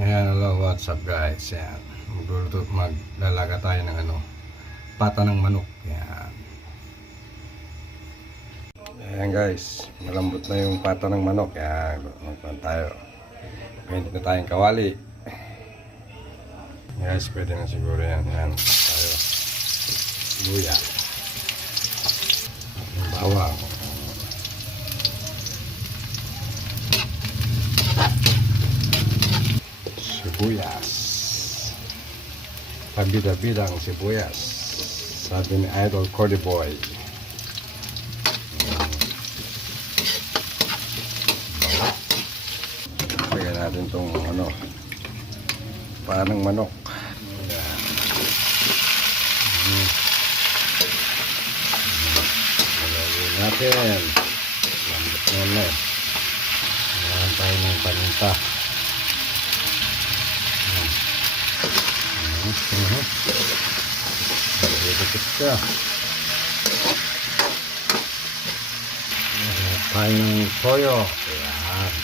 Ayan, hello, what's up guys? Ayan, maglalaga tayo ng pata ng manok. Ayan. Ayan guys, malambot na yung pata ng manok. Ayan, magpan tayo. Pwede na tayong kawali. Guys, pwede na siguro yan. Ayan, tayo. Luya. Bawang. Sibuyas. Pabida-bidang sibuyas. Sabi ni Idol Cordy Boy. Lagyan natin itong parang manok. Lagyan natin. Lambot na. Lagyan tayo ng paninta. Dikit siya. Tayo ng toyo. Ayan.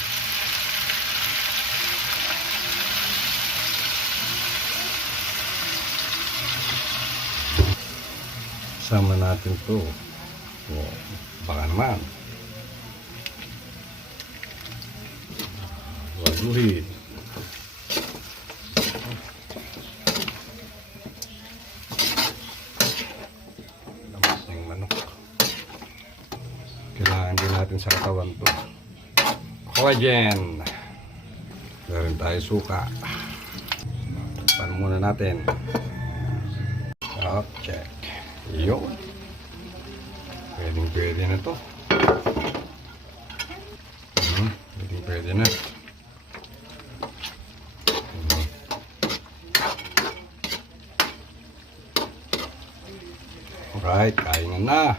Sama natin to. Baka naman. Waduhin. Kailangan din natin sa katawan to. Collagen. Meron tayo suka. Pan muna natin. Check. Yun. Pwede na to. Pwede na. Alright, kain na.